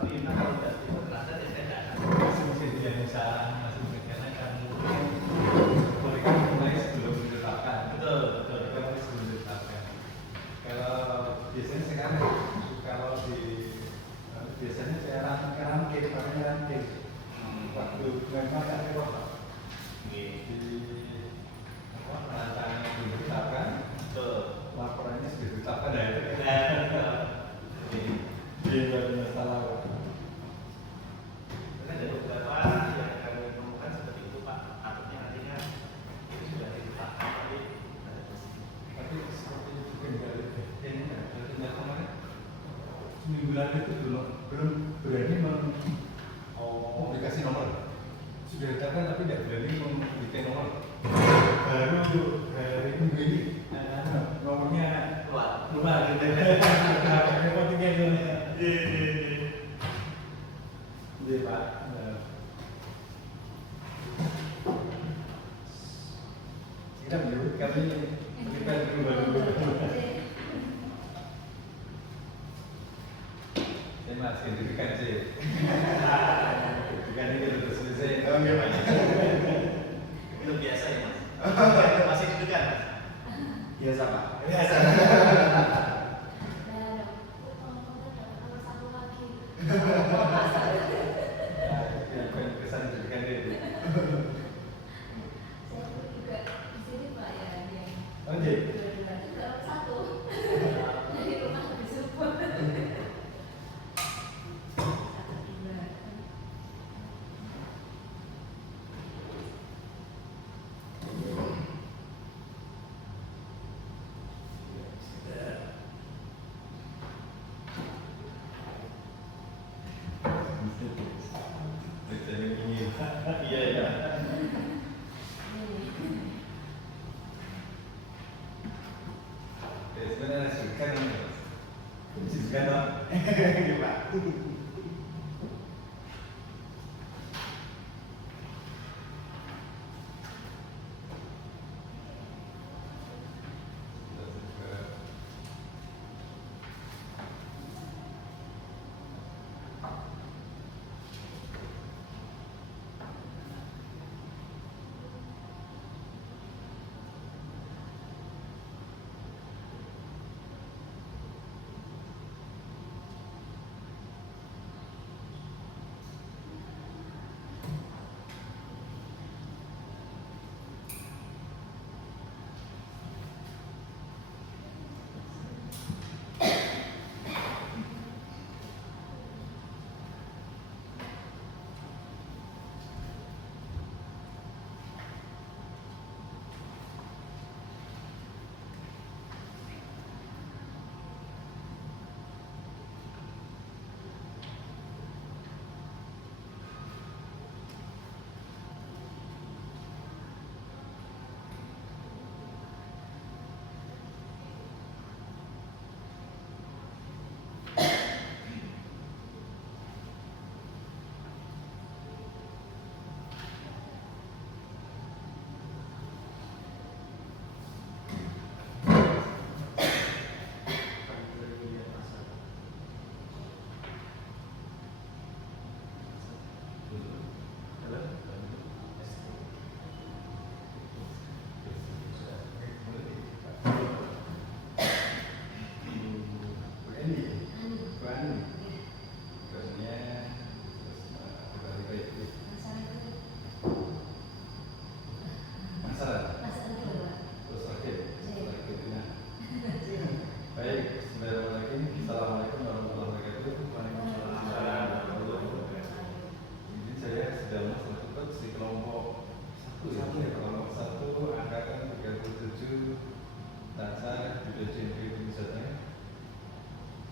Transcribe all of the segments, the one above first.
tapi memang kalau udah tipe terakhir ya saya nggak akan masih diagnosa masih karena kan mereka mulai sebelum ditetapkan. betul betul. Mereka mulai sebelum ditetapkan. Kalau biasanya sekarang kalau biasanya saya rangkit waktu memang ada kok di rancangan belum ditetapkan, Betul. laporannya sudah ditetapkan ya itu. Dan Iya masalah. ada beberapa yang kami temukan seperti itu Pak. Takutnya nantinya itu sudah ditetapkan tapi seperti itu kendali ini nggak kemarin seminggu lalu itu belum berani mempublikasi nomor. Sudah ditetapkan tapi tidak berani mempublikasi nomor. Baru hari minggu ini nomornya keluar gitu. Ada pentingnya itu. Iya Pak. Kita dulu kami kita dulu. Saya masih dirikan sih. Bukan ini terus selesai. Oke Pak. itu biasa ya Mas. Masih deg-degan Mas. Biasa Pak. Biasa. Yang kesan dirikan itu. Oke. Iya ya. Sebenarnya sukan, Pak.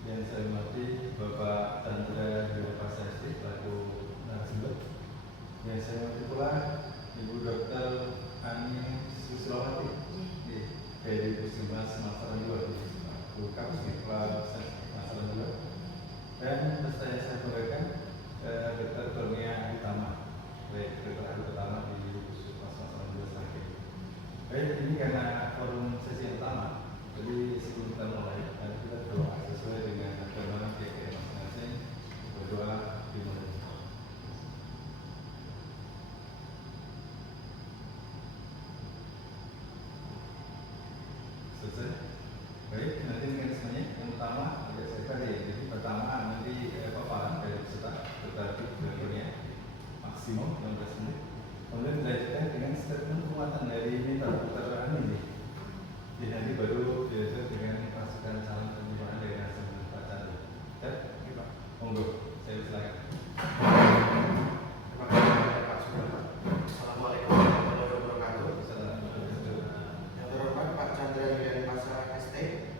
Yang saya hormati Bapak Chandra Hirapasasi selaku narasumber. Yang saya hormati pula Ibu Dr. Ani Susilowati dari Puskesmas Masalah 2 selaku Kapus Kepala Masalah 2. Dan saya berikan Dr. Kurnia Utama, Dokter Utama di Puskesmas Masalah 2 Sakit. Baik, ini karena forum sesi yang pertama, jadi sebelum kita mulai, kita doa sesuai dengan agama KKR masing-masing, berdoa Monggo, saya silakan. Terima kasih Pak Sudarman. Assalamualaikum warahmatullahi wabarakatuh. Yang terhormat Pak Chandra Yuliani Masa ST,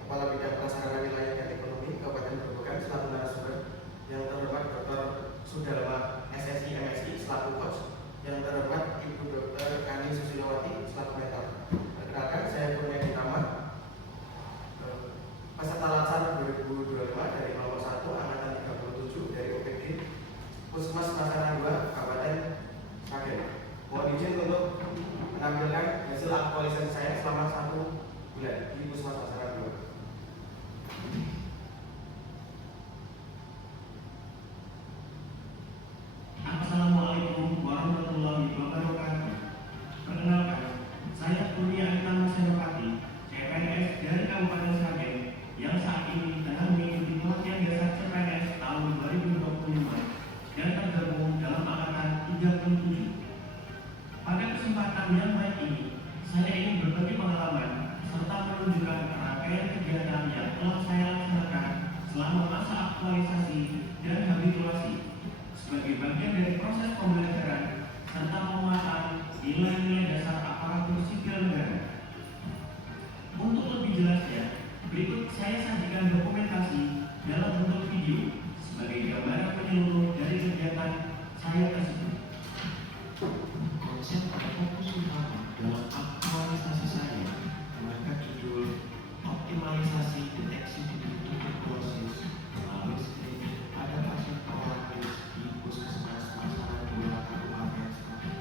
Kepala Bidang Prasarana Wilayah dan Ekonomi Kabupaten Grobogan selaku narasumber. Yang terhormat Dr. Sudarma SSI MSI selaku coach. Yang terhormat Ibu Dr. Ani Susilowati selaku mentor. Perkenalkan, saya Kurniadi Tama, peserta laksana 2025 dari kelompok 1 angkatan 37 dari OPD Puskesmas Pasaran 2 Kabupaten Sragen. Mohon izin untuk menampilkan hasil aktualisasi saya selama 1 bulan di Puskesmas Pasaran 2. Assalamualaikum warahmatullahi wabarakatuh. Perkenalkan, saya Kurniadi Tama Senopati, CPNS dari Kabupaten Sragen yang saat ini tengah mengikuti pelatihan dasar CPNS tahun 2025 dan tergabung dalam angkatan 37. Pada kesempatan yang baik ini, saya ingin berbagi pengalaman serta menunjukkan rangkaian kegiatan yang telah saya laksanakan selama masa aktualisasi dan habituasi sebagai bagian dari proses pembelajaran serta penguatan nilai-nilai dasar aparatur sipil negara. Untuk lebih jelasnya, berikut saya sajikan dokumentasi dalam bentuk video sebagai gambaran menyeluruh dari kegiatan saya tersebut. Konsep pada fokus utama dalam aktualisasi saya mengangkat judul optimalisasi deteksi dini tuberkulosis melalui screening pada pasien prolaktis di Puskesmas Pasaran 2 Kabupaten Sragen.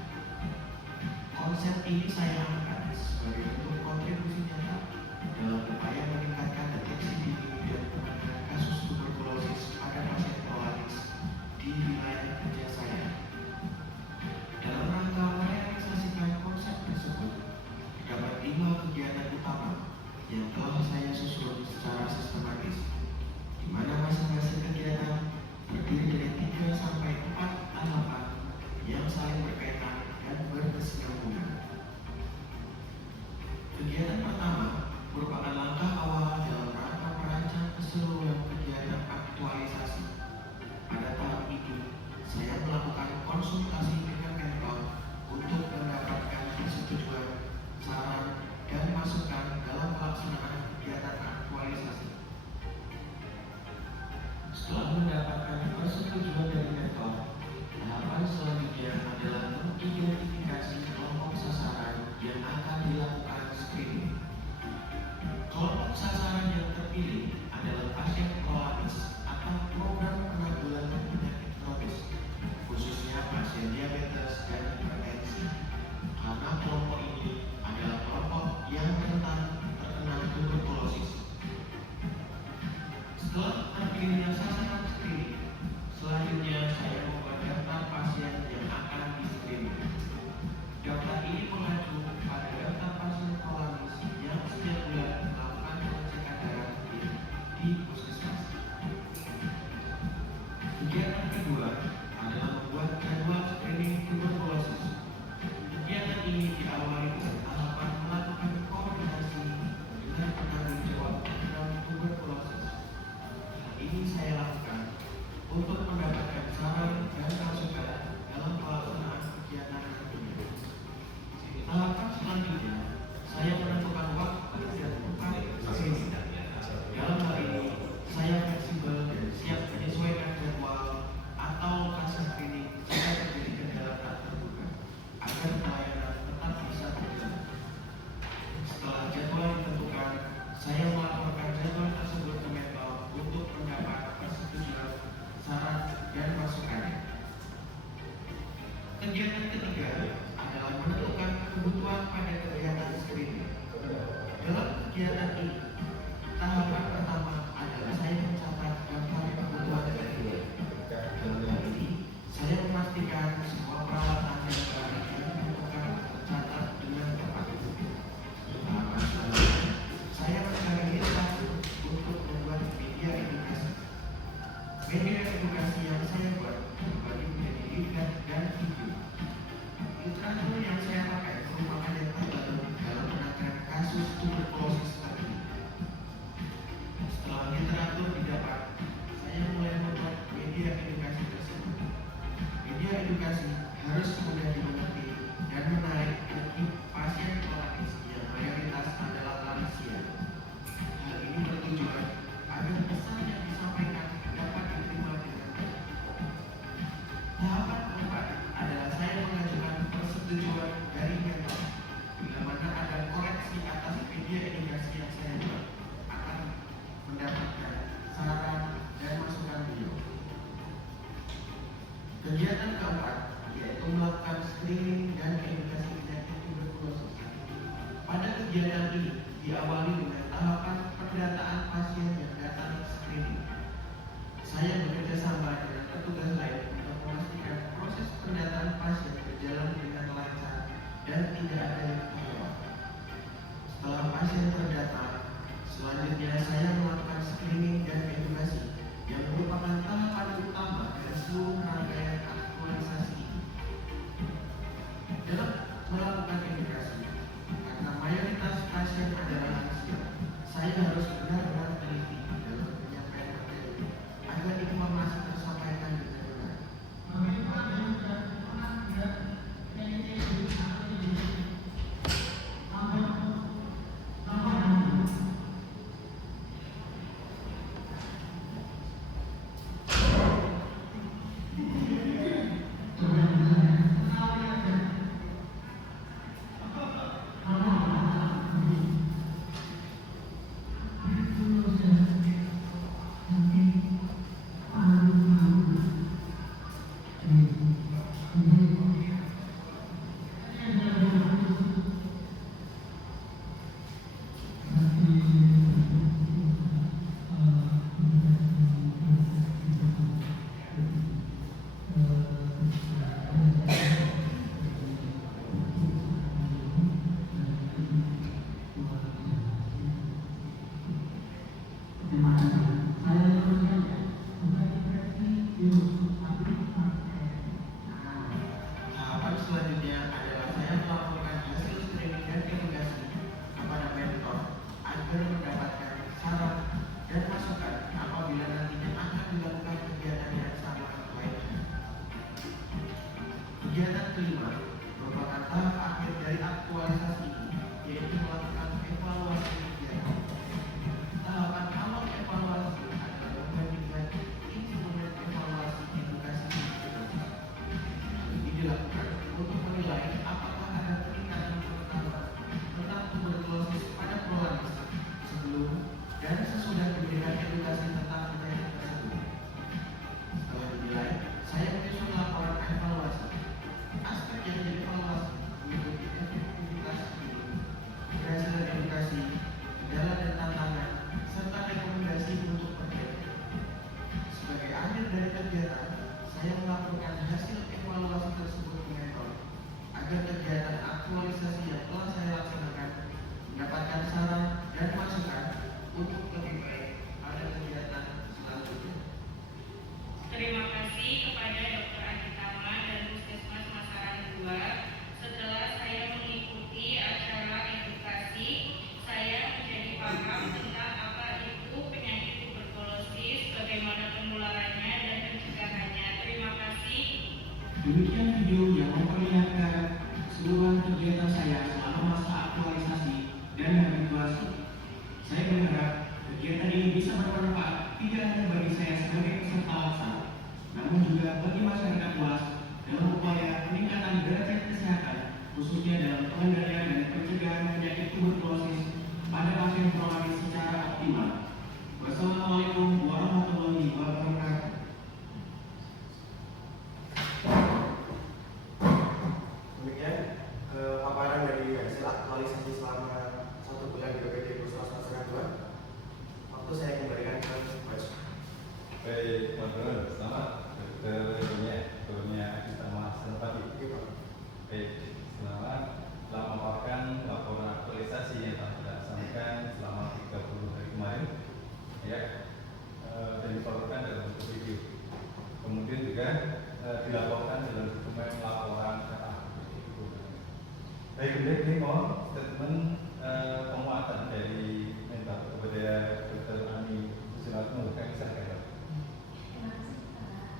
Konsep ini saya angkat sebagai bentuk kontribusi nyata dalam upaya meningkatkan deteksi dini dan penanganan kasus tuberkulosis pada pasien prolaktis di wilayah kerja saya. Dalam rangka merealisasikan konsep tersebut, terdapat 5 kegiatan utama yang telah saya susun secara sistematis, di mana masing-masing kegiatan terdiri dari 3 sampai 4 tahapan yang saling berkaitan dan berkesinambungan. Kegiatan pertama merupakan langkah awal dalam rangka merancang keseluruhan kegiatan aktualisasi. Pada tahap itu, saya melakukan konsultasi dengan mentor untuk mendapatkan persetujuan, saran, dan masukan dalam pelaksanaan kegiatan aktualisasi. Setelah mendapatkan persetujuan dari mentor, tahapan selanjutnya adalah mengidentifikasi kelompok sasaran yang akan dilakukan screening. Kelompok sasaran yang terpilih adalah pasien prolaktis atau program penanggulangan penyakit kronis, khususnya pasien diabetes dan hipertensi, karena kelompok ini adalah kelompok yang rentan terkena tuberkulosis. Setelah terpilihnya sasaran screening, selanjutnya saya membuat daftar pasien yang akan di-screening. Daftar ini mengacu pada daftar pasien prolaktis yang setiap bulan melakukan pengecekan darah di puskesmas. Kegiatan kedua adalah membuat jadwal screening tuberkulosis. Kegiatan ini diawali dengan tahapan melakukan koordinasi dengan penanggung jawab program tuberkulosis. Hal ini saya lakukan untuk mendapatkan saran dan masukan dalam pelaksanaan kegiatan nantinya. Tahapan selanjutnya, saya menentukan waktu dan tempat screening. Dalam hal ini, saya fleksibel dan siap menyesuaikan jadwal atau lokasi screening jika terjadi kendala tak terduga, agar pelayanan tetap bisa berjalan. Setelah jadwal ditentukan, saya melaporkan jadwal tersebut ke mentor untuk mendapat persetujuan, saran, dan masukannya. Kegiatan ketiga adalah menentukan kebutuhan pada kegiatan screening. Dalam kegiatan ini, tahapan pertama adalah saya mencatat daftar kebutuhan screening. Dalam hal ini, saya memastikan semua peralatan dan barang yang dibutuhkan tercatat dengan tepat. Tahapan selanjutnya, saya mencari data untuk membuat media edukasi. Media edukasi yang saya buat terbagi menjadi lirik dan video. Literatur yang saya pakai merupakan yang terbaru dalam penanganan kasus tuberkulosis terkini. media edukasi tersebut. Media edukasi harus mudah dimengerti dan menarik bagi pasien kronis yang mayoritas adalah lansia. Hal ini bertujuan agar pesan yang disampaikan dapat diterima dengan baik. Tahapan keempat adalah saya mengajukan persetujuan dari mentor. Bila mana ada koreksi atas media edukasi yang saya buat, akan mendapatkan saran dan masukan beliau. Kegiatan keempat yaitu melakukan screening dan edukasi penyakit tuberkulosis. Pada kegiatan ini diawali dengan tahapan pendataan pasien yang datang screening. Saya bekerja sama dengan petugas lain untuk memastikan proses pendataan pasien berjalan dengan lancar dan tidak ada yang terlewat. Setelah pasien terdata, selanjutnya saya melakukan screening dan edukasi yang merupakan tahapan utama dari seluruh rangkaian aktualisasi ini. Dalam melakukan edukasi, karena mayoritas pasien adalah lansia, saya harus benar-benar teliti dalam penyampaian materi agar informasi tersampaikan dengan benar. Tahapan selanjutnya adalah saya melaporkan hasil screening dan edukasi kepada mentor agar mendapatkan saran dan masukan apabila nantinya akan dilakukan kegiatan yang sama lainnya. Kegiatan kelima merupakan tahap akhir dari aktualisasi ini, yaitu melakukan evaluasi kegiatan. Tahapan awal evaluasi adalah membandingkan instrumen evaluasi edukasi tersebut. Ini dilakukan untuk menilai apakah ada peningkatan pengetahuan tentang tuberkulosis pada prolaris sebelum dan sesudah diberikan edukasi tentang penyakit tersebut. Setelah dinilai, saya menyusun laporan evaluasi. Aspek yang dievaluasi mengikuti efektivitas screening, keberhasilan edukasi, kendala dan tantangan, serta rekomendasi untuk perbaikan. Sebagai akhir dari kegiatan, saya melaporkan hasil evaluasi tersebut ke mentor agar kegiatan aktualisasi yang telah saya laksanakan mendapatkan saran dan masukan untuk lebih baik pada kegiatan selanjutnya. Terima kasih kepada Dr. Aditama dan Puskesmas Masaran 2. Setelah saya mengikuti acara edukasi, saya menjadi paham tentang apa itu penyakit tuberkulosis, bagaimana penularannya dan pencegahannya. Terima kasih. Demikian video yang memperlihatkan keseluruhan kegiatan saya selama masa aktualisasi dan habituasi. Saya berharap kegiatan ini bisa bermanfaat tidak hanya bagi saya sebagai peserta laksana, namun juga bagi masyarakat luas dalam upaya peningkatan derajat kesehatan, khususnya dalam pengendalian dan pencegahan penyakit tuberkulosis pada pasien kronis secara optimal. Wassalamualaikum warahmatullahi wabarakatuh. Demikian paparan dari hasil aktualisasi selama 1 bulan di BPD Puskesmas Masaran 2. Waktu saya kembalikan ke Coach. Baik, teman-teman, selamat Dokternya Aditama Senopati. Iya, Pak. Baik, selamat telah memaparkan laporan aktualisasi yang telah dilaksanakan selama 30 hari kemarin, ya, dan dilaporkan dalam bentuk video. Kemudian juga dilaporkan dalam dokumen laporan data. Baik, kemudian ini mohon statement penguatan dari mentor kepada Dr. Ani Susilati. Kami silakan. Terima kasih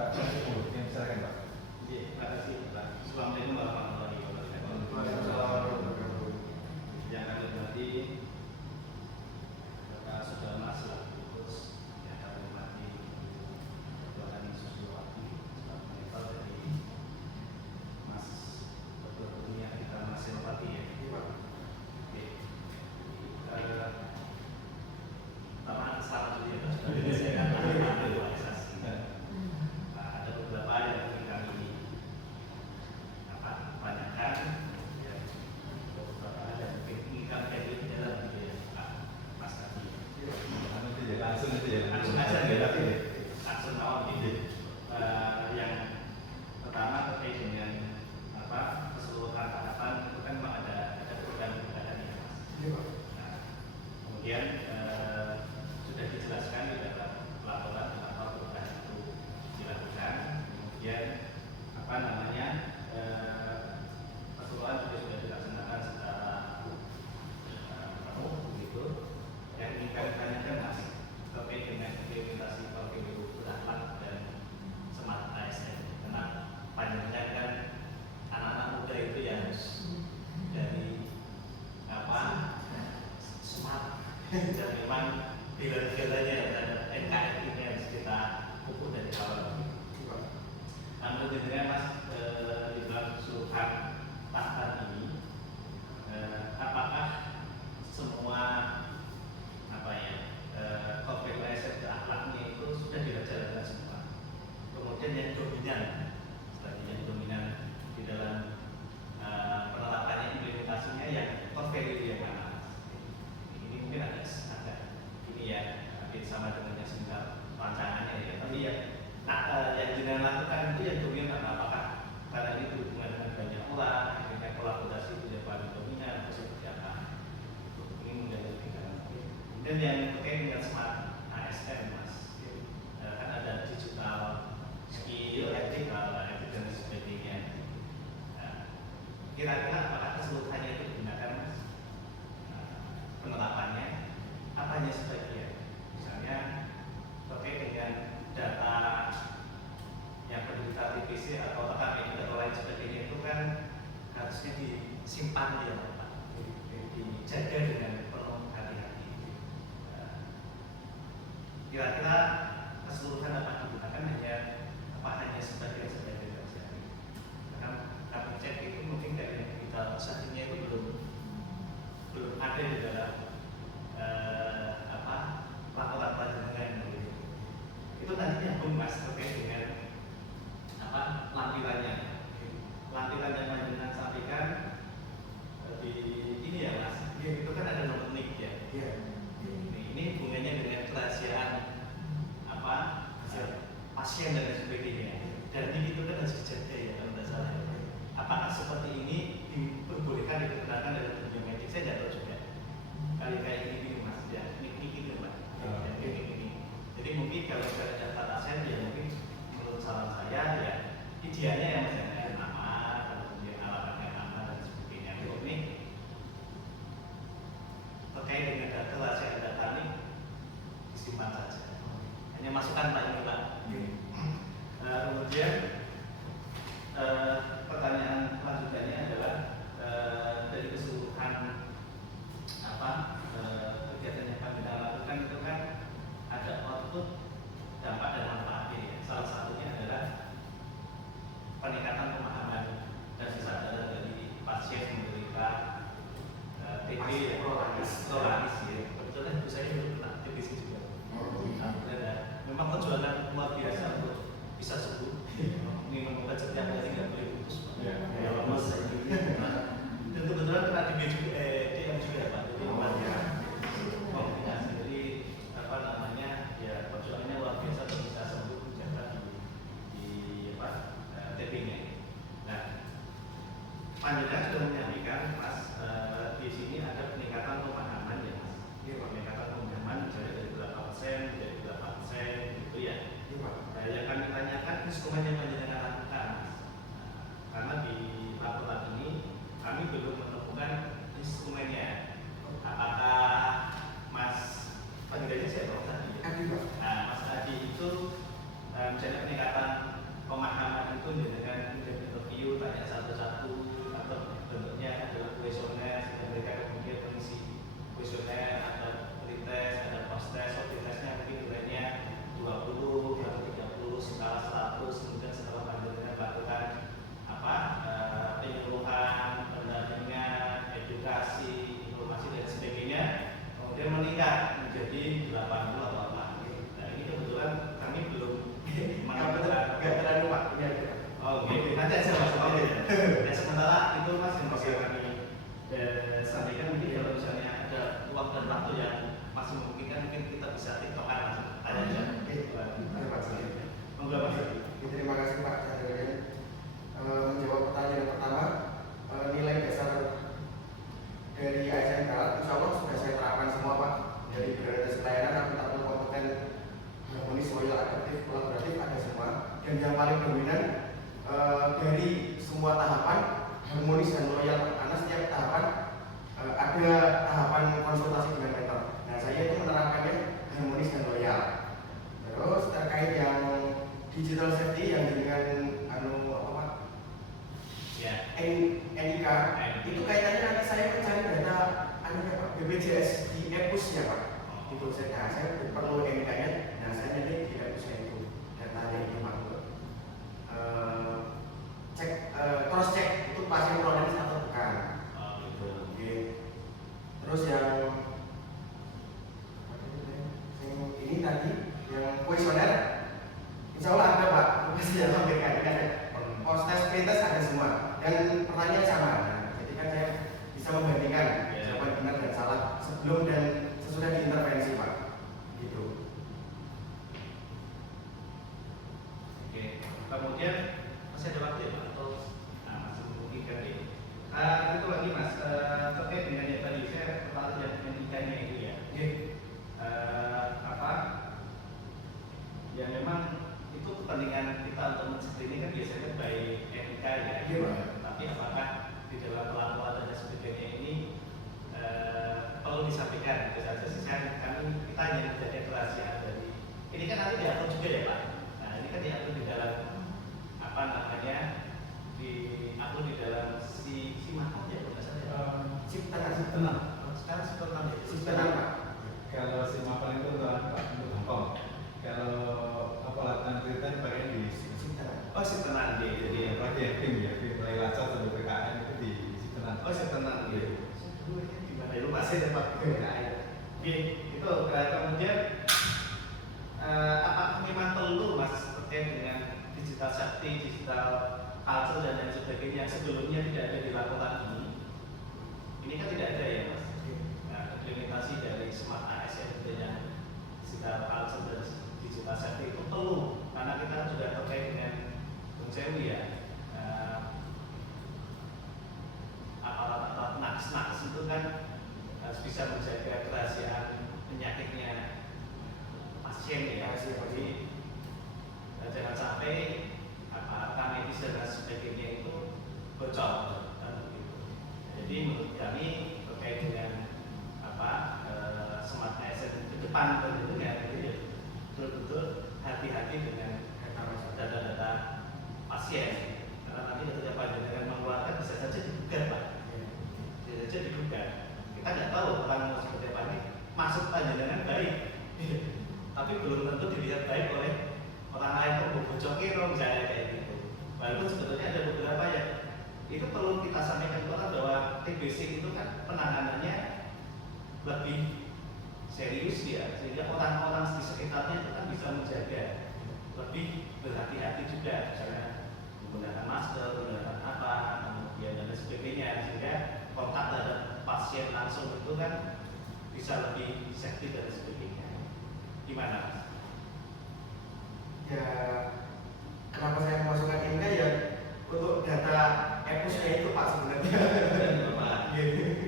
Pak Syafiqul, yang silakan Pak. Terima kasih Pak. Assalamualaikum warahmatullahi wabarakatuh. Waalaikumsalam warahmatullahi wabarakatuh. Yang kami hormati Bapak Saudara Mas selaku Khusus, yang kami hormati Dr. Ani Susilowati selaku mentor dari Mas Dr. Dunia kita Mas Senopati ya. Oke. Pertama selamat dulu ya Pak. Saya akan aktualisasi. Ada beberapa yang ingin kami tanyakan, ya, beberapa hal yang ingin kami kaji dalam video Pak Mas tadi. Langsung aja ya. Langsung aja ya, langsung awal gitu. Yang pertama terkait dengan keseluruhan tahapan itu kan memang ada program kegiatan ya Mas. Nah, kemudian sudah dijelaskan di dalam laporan kenapa program itu dilakukan. Kemudian keseluruhan sudah dilaksanakan secara penuh begitu. Yang ingin kami tanyakan Mas terkait dengan implementasi PKWU berakhlak dan smart ASN. Karena panjangnya kan anak-anak muda itu yang dari smart dan memang pilar-pilarnya terhadap NKRI ini harus kita pupuk dari awal. Namun dengan Mas di dalam keseluruhan tahapan ini, apakah semua KPU ASN berakhlaknya itu sudah dijalankan semua? Kemudian yang dominan, yang dominan di dalam penerapannya implementasinya yang KPU yang mana? Ini mungkin agak ini ya, hampir sama dengan yang sebentar rancangannya ya. Tapi yang dengan lakukan itu yang dominan apakah karena ini berhubungan dengan banyak orang, akhirnya kolaborasi itu yang paling dominan atau seperti apa? Ini menjadi pikiran. Dan yang terkait dengan smart ASN Mas, kan ada digital skill, ethical, dan sebagainya. Kira-kira apakah keseluruhannya itu digunakan Mas? Penerapannya, apanya sebagian? Misalnya terkait dengan data yang berdata TPC atau KKM atau lain sebagainya itu kan harusnya disimpan ya Pak, dijaga dengan penuh hati-hati. Kira-kira keseluruhan apa digunakan hanya sebagian saja. Karena kami cek itu mungkin dari yang kita saatnya itu belum ada di dalam laporan pelajaran gitu. Itu nanti nyambung Mas terkait dengan lampirannya yang Panjenengan sampaikan di ini ya Mas. Itu kan ada nomor NIK ya. Ini hubungannya dengan kerahasiaan pasien dan sebagainya. Dan ini itu kan harus dijaga ya kalau tidak salah. Apakah seperti ini diperbolehkan diperkenalkan dalam dunia medis? Saya tidak tahu juga. Kali kayak ini Mas, ya NIK itu Pak. Ini. Jadi mungkin kalau saya daftar ASN ya mungkin menurut saran saya ya idealnya yang misalnya nama, kemudian alamatnya nama dan sebagainya. Ini terkait dengan data rahasia data ini disimpan saja. Hanya masukan Pak ini Pak. Kemudian pertanyaan lanjutannya adalah dari keseluruhan kegiatan yang kami lakukan itu kan ada output, dampak dan manfaatnya ya. Salah satunya adalah peningkatan pemahaman dan kesadaran dari pasien menderita TB prolapis ya. Kebetulan ibu saya dulu kena TBC juga. Memang perjuangan luar biasa untuk bisa sembuh. Ini membuka setiap hari nggak boleh putus. Dan kebetulan kena TB juga, DM juga Pak. Jadi ya perjuangannya luar biasa untuk bisa sembuh ternyata di TB-nya. Nah, Panjenengan sudah menyampaikan Mas di sini ada peningkatan pemahaman ya Mas. Peningkatan pemahaman misalnya dari berapa persen gitu ya. Nah, yang kami tanyakan instrumen yang Panjenengan lakukan Mas. Karena di laporan ini kami belum menemukan instrumennya. Apakah Mas panggilannya siapa Mas Adi? Nah, Mas Adi itu misalnya peningkatan pemahaman itu dengan interview, tanya satu-satu, atau bentuknya adalah kuesioner, sehingga mereka kemudian mengisi kuesioner, ada pretest, ada post-test, pretestnya mungkin nilainya 20 atau 30, skala 100, kemudian setelah panjenengan melakukan penyuluhan, pendampingan, edukasi, informasi dan sebagainya, kemudian meningkat menjadi 80 atau apa. Nah ini kebetulan kami belum Nggak terlalu waktunya. Oh, oke, nanti aja mas. Ya sementara itu mas yang bisa kami sampaikan. Mungkin kalau misalnya ada waktu dan waktu yang masih memungkinkan, mungkin kita bisa tiktokan langsung tanya aja. Monggo mas. Terima kasih Pak Chandra. Menjawab pertanyaan yang pertama, nilai dasar dari ASN Kalak insya Allah sudah saya terapkan semua Pak. Dari prioritas pelayanan, akuntabel, kompeten, harmonis, loyal, adaptif, kolaboratif ada semua. Dan yang paling dominan dari semua tahapan harmonis dan loyal, karena setiap tahapan ada tahapan konsultasi dengan mentor. Nah saya itu menerapkannya harmonis dan loyal. Terus terkait yang digital safety yang dengan NIK itu kaitannya nanti saya mencari data BPJS di EPUS-nya Pak. Itu saya perlu NIK-nya. Nah saya nanti di EPUS-nya itu datanya itu Pak. Cross check itu pasien kronis atau bukan. Oke. Terus yang ini tadi yang kuesioner, insya Allah ada Pak. Pasti ya sampaikan. Post-test, pretest ada semua. Dan pertanyaan sama. Nah, jadi kan saya bisa membandingkan siapa yang benar dan salah sebelum dan sesudah diintervensi Pak. Gitu. Oke. Kemudian masih ada waktu ya Pak? Atau masih memungkinkan ya? Itu lagi Mas, terkait dengan yang tadi saya tertarik yang ikannya itu ya. Ya memang itu kepentingan kita untuk men-screening kan biasanya by NIK ya. Tapi apakah di dalam pelaporan dan sebagainya ini perlu disampaikan? Itu saja sih kita hanya menjadi kerahasiaan dari ini kan nanti diatur juga ya Pak. Nah ini kan diatur di dalam diatur di dalam si mana ya bukan saja. Tenang. Sekarang si tenang ya. Tenang Pak. Kalau si mapan itu untuk Pak, untuk gampang. Kalau latihan kriten pakai di Oh si tenang dia jadi pakai tim ya, tim mulai lacak sampai PKN itu di tenang. Oh si tenang dia. Gimana ya lu masih dapat PKN. Oke itu kemudian apakah memang perlu Mas terkait dengan digital safety, digital culture dan lain sebagainya yang sebelumnya tidak ada dilakukan ini? Ini kan tidak ada ya Mas. Nah, implementasi dari smart ASN dengan digital culture dan digital safety itu perlu karena kita juga terkait dengan Bung Sewi ya aparat-aparat nakes itu kan harus bisa menjaga kerahasiaan penyakitnya pasien ya. Jadi jangan sampai medis dan sebagainya itu bocor kan begitu. Jadi menurut kami terkait dengan smart ASN ke depan tentunya betul-betul hati-hati dengan data-data pasien karena nanti ketika panjenengan mengeluarkan bisa saja digugat Pak. Bisa saja digugat. Kita nggak tahu orang mau seperti apa ini masuk panjenengan baik, tapi belum tentu dilihat baik oleh orang lain kok bocokin misalnya kayak gitu. Walaupun sebetulnya ada beberapa yang itu perlu kita sampaikan ke orang bahwa TBC itu kan penanganannya lebih serius ya, sehingga orang-orang di sekitarnya itu kan bisa menjaga lebih berhati-hati juga, misalnya menggunakan masker, menggunakan apa, kemudian dan sebagainya, sehingga kontak terhadap pasien langsung itu kan bisa lebih safety dan sebagainya. Gimana Mas? Ya, kenapa saya memasukkan ini ya untuk data EPUS-nya itu Pak sebenarnya.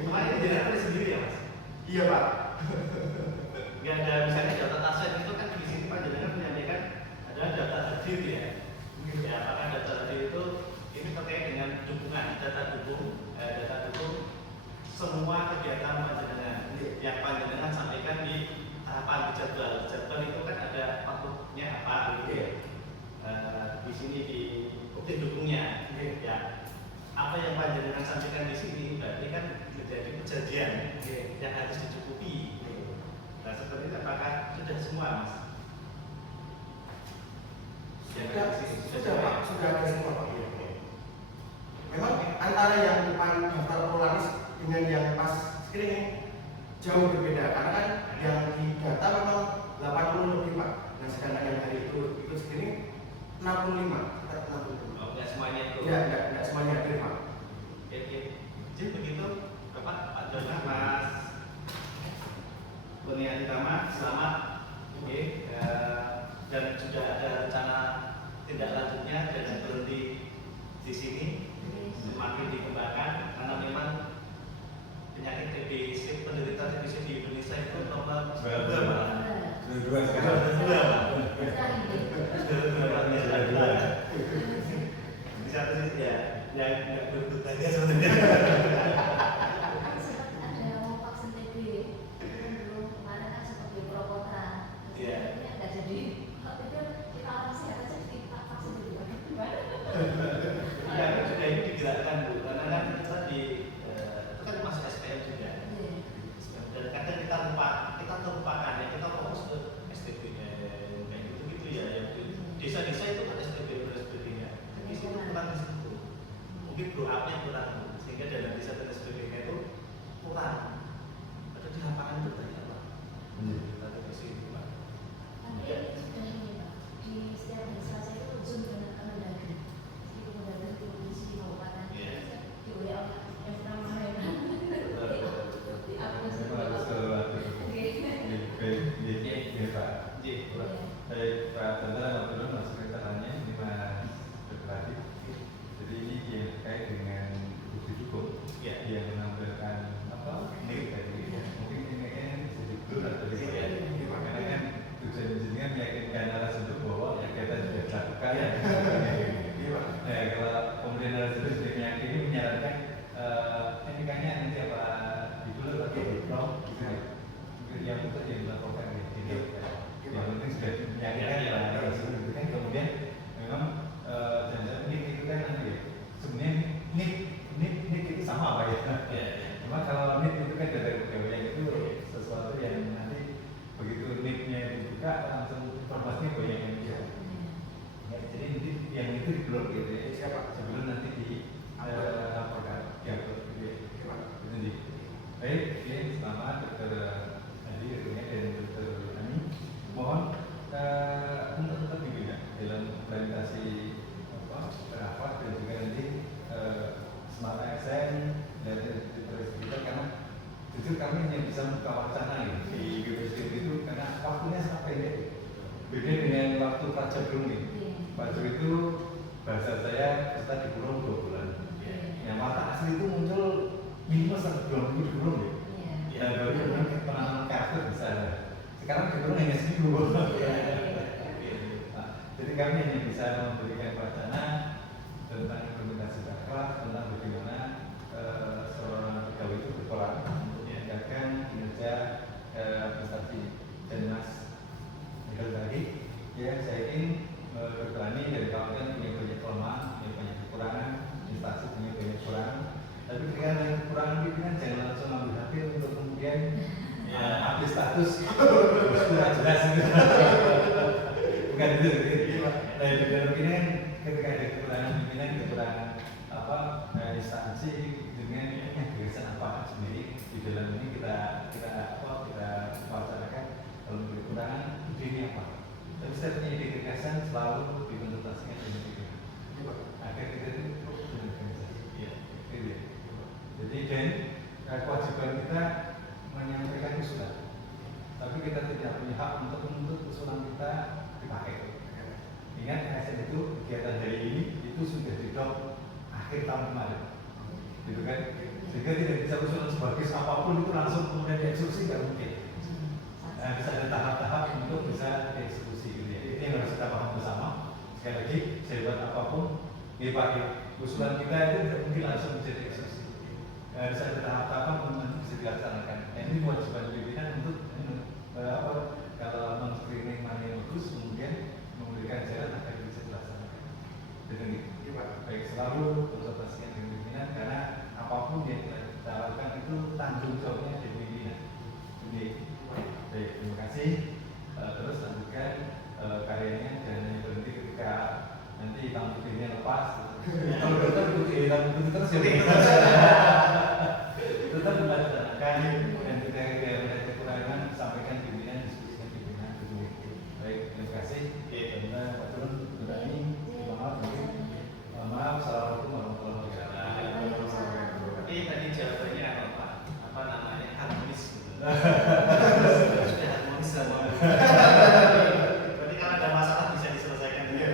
Cuma ini tidak sendiri ya Mas? Iya Pak. Nggak ada misalnya data taspen itu kan di sini panjenengan menyampaikan adalah data hadir ya. Ya apakah data hadir itu ini terkait dengan dukungan data dukung semua kegiatan panjenengan yang panjenengan sampaikan di tahapan jadwal itu kan sini di bukti dukungnya. Ya, apa yang panjenengan sampaikan di sini berarti kan menjadi kejadian yang harus dicukupi. Nah, seperti itu apakah sudah semua, Mas? Sudah Pak, sudah ada semua Pak. Memang antara yang depan daftar prolaris dengan yang pas screening jauh berbeda karena kan yang di data memang 80 lebih Pak. Nah sedangkan yang hari itu ikut screening 65, sekitar 65. Oh, enggak semuanya itu. Enggak semuanya hadir Pak. Oke. Jadi begitu, Bapak, Pak Dona, Mas Kurnia Tama, selamat. Oke. Dan sudah ada rencana tindak lanjutnya dan berhenti di sini semakin dikembangkan karena memang penyakit TBC, penderita TBC di Indonesia itu nomor Dua sekarang. Di satu sisi ya, yang nggak berguna sebenarnya. Ada mau vaksin TB dulu kemarin kan seperti pro kontra. Iya. Nggak jadi. Kita orang sehat aja vaksin TB gimana? Ya, juga ini digerakkan Bu, karena kan kita itu kan masuk SPM juga. Dan kadang kita terlupakan ya, kita fokus ke STBM kayak gitu ya, yang di desa-desa itu kan STBM dan sebagainya. Di situ kurang di situ. Mungkin blow up-nya kurang, sehingga dana desa dan sebagainya itu kurang. Ada di lapangan itu banyak Pak. Kita di sini Pak. Nanti ini sudah ini Pak, di setiap hari Selasa itu Zoom dengan Kemendagri. Di Kemendagri di Provinsi Kabupaten. Di WA yang pertama ya. Di upload Memang harus Iya Pak. Baik Pak Tanda, waktu itu masuk ke tangannya ini Mas Berpadi. Jadi ini yang terkait dengan bukti cukup yang menampilkan apa? Nik tadi. Mungkin ini kayaknya bisa diblur atau karena kan tujuan intinya meyakinkan narasumber bahwa yang kita sudah lakukan. Nah, kalau kemudian narasumber sudah meyakini menyarankan ini kayaknya nanti apa diblur atau diblok yang untuk yang dilakukan gitu. Yang penting sudah meyakinkan narasumber itu kan kemudian memang jangan nik itu kan nanti ya sebenarnya nik itu sama apa ya? Cuma kalau nik itu kan dari pegawai itu sesuatu yang nanti begitu niknya dibuka langsung informasinya banyak yang dia. Ya, jadi nanti yang itu diblok gitu ya. Siapa? Sebelum nanti dilaporkan. Ya, betul. Itu nih. Baik, ini selamat Dr. Adi dan Dr. Ani. Mohon untuk tetap juga dalam implementasi rapat dan juga nanti smart ASN dan kita karena justru kami hanya bisa membuka wacana di GBSD itu karena waktunya sangat pendek. Beda dengan waktu Pak Jagrung nih. Pak Jagrung itu bahasa saya kita dikurung 2 bulan. Yang mata asli itu muncul minimal 1-2 minggu dikurung ya. Dan baru kemudian penanganan karakter bisa ada. Sekarang dikurung hanya seminggu. Jadi kami hanya bisa memberikan wacana tentang implementasi akhlak, tentang bagaimana seorang pegawai itu berperan untuk meningkatkan kinerja prestasi. Dan Mas Michael tadi, ya saya ingin berani dari kawan-kawan punya banyak kelemahan, punya banyak kekurangan, instansi punya banyak kekurangan. Tapi ketika ada kekurangan itu kan jangan langsung ambil hati untuk kemudian update status sudah jelas gitu. Bukan itu. Nah, di dalam ini kan ketika ada kekurangan pimpinan, kekurangan instansi dengan gagasan apa sendiri di dalam ini kita wacanakan kalau kekurangan ide ini apa. Tapi setiap punya ide gagasan selalu dikonsultasikan dengan itu. Agar kita itu berorganisasi. Jadi dan kewajiban kita menyampaikan usulan. Tapi kita tidak punya hak untuk menuntut usulan kita dipakai. Ingat ASN itu kegiatan hari ini itu sudah di-drop akhir tahun kemarin, gitu kan? Sehingga tidak bisa usulan sebagus apapun itu langsung kemudian dieksekusi nggak mungkin. Bisa ada tahap-tahap untuk bisa dieksekusi gitu ya. Ini yang harus kita paham bersama. Sekali lagi, sehebat apapun, dipakai usulan kita itu tidak mungkin langsung bisa dieksekusi. Harus ada tahap-tahap untuk bisa dilaksanakan. Ini kewajiban pimpinan untuk kalau men-screening mana yang bagus, kemudian memberikan jalan agar bisa dilaksanakan. selalu konsultasikan dengan pimpinan karena apapun yang kita lakukan itu tanggung jawabnya dari pimpinan. Jadi, baik, terima kasih. Terus lanjutkan karyanya dan berhenti ketika nanti hitam putihnya lepas. Kalau dokter putih hitam putih terus tetap dilaksanakan dan ketika ada kekurangan sampaikan pimpinan, diskusikan pimpinan. Baik, terima kasih. Karena Pak Turun sudah ini, maaf mungkin. Maaf, assalamualaikum warahmatullahi wabarakatuh. Tapi tadi jawabannya apa? Apa namanya harmonis? Sudah harmonis sama. Berarti kalau ada masalah bisa diselesaikan juga.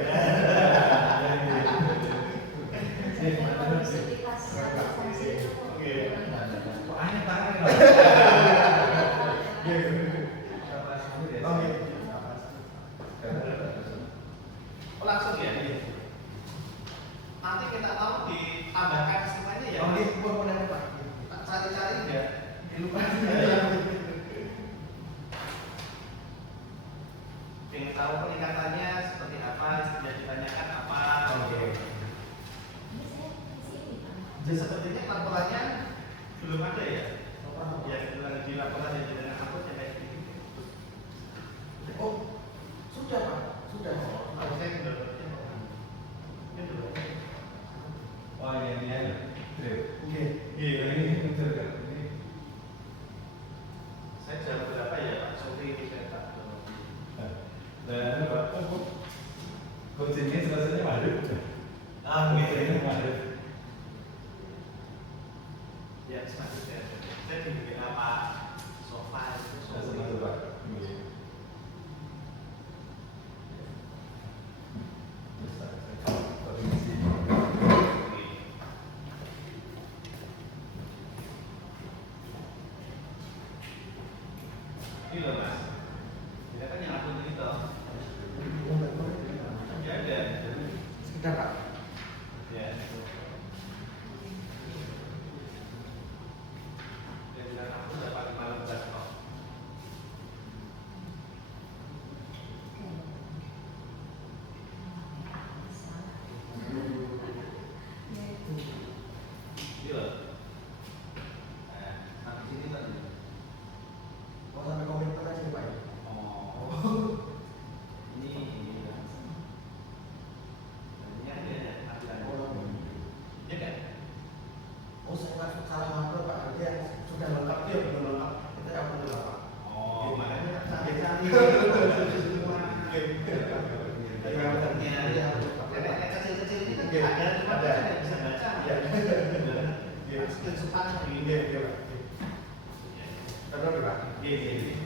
Oke. Aneh tangan. Oh langsung ya? Nanti kita tahu ditambahkan semuanya ya? Oh, ini boleh Pak. Tak cari-cari ya? Lupa. Ingin tahu peningkatannya seperti apa, yang ditanyakan apa? Oke. Jadi sepertinya laporannya belum ada ya? Ya, di laporan yang ditanyakan aku kayak gini. Oh, sudah Pak. Sudah. Kalau saya sudah berarti ini belum. Oh ini dia. Oke. Iya ini betul kan? Ini Saya jawab berapa ya Pak Sofri ini saya tak tahu. dan Pak kuncinya selesainya Maret. Kuncinya Maret. Ya, selanjutnya saya dibikin apa sofa itu Langsung masuk Pak. ini loh Mas. Kita kan yang akun itu. Ya ada. Sebentar Pak. Ya. Dia bilang aku dapat 15 kok. Ini loh. Nah, sampai sini tadi. Mau sampai komitmen aja nih Pak. Oh. Ini kan. Ini ada ya, aturan. Iya kan? Oh, saya langsung salah lapor Pak. Dia sudah lengkap, dia belum lengkap. Kita yang belum lengkap. Oh, makanya Sampai semua. Nenek kecil-kecil ini kan ada, cuma Ada. saya nggak bisa baca. Iya. Masukin sepan Iya, ini. iya Pak. Terus Pak. Iya.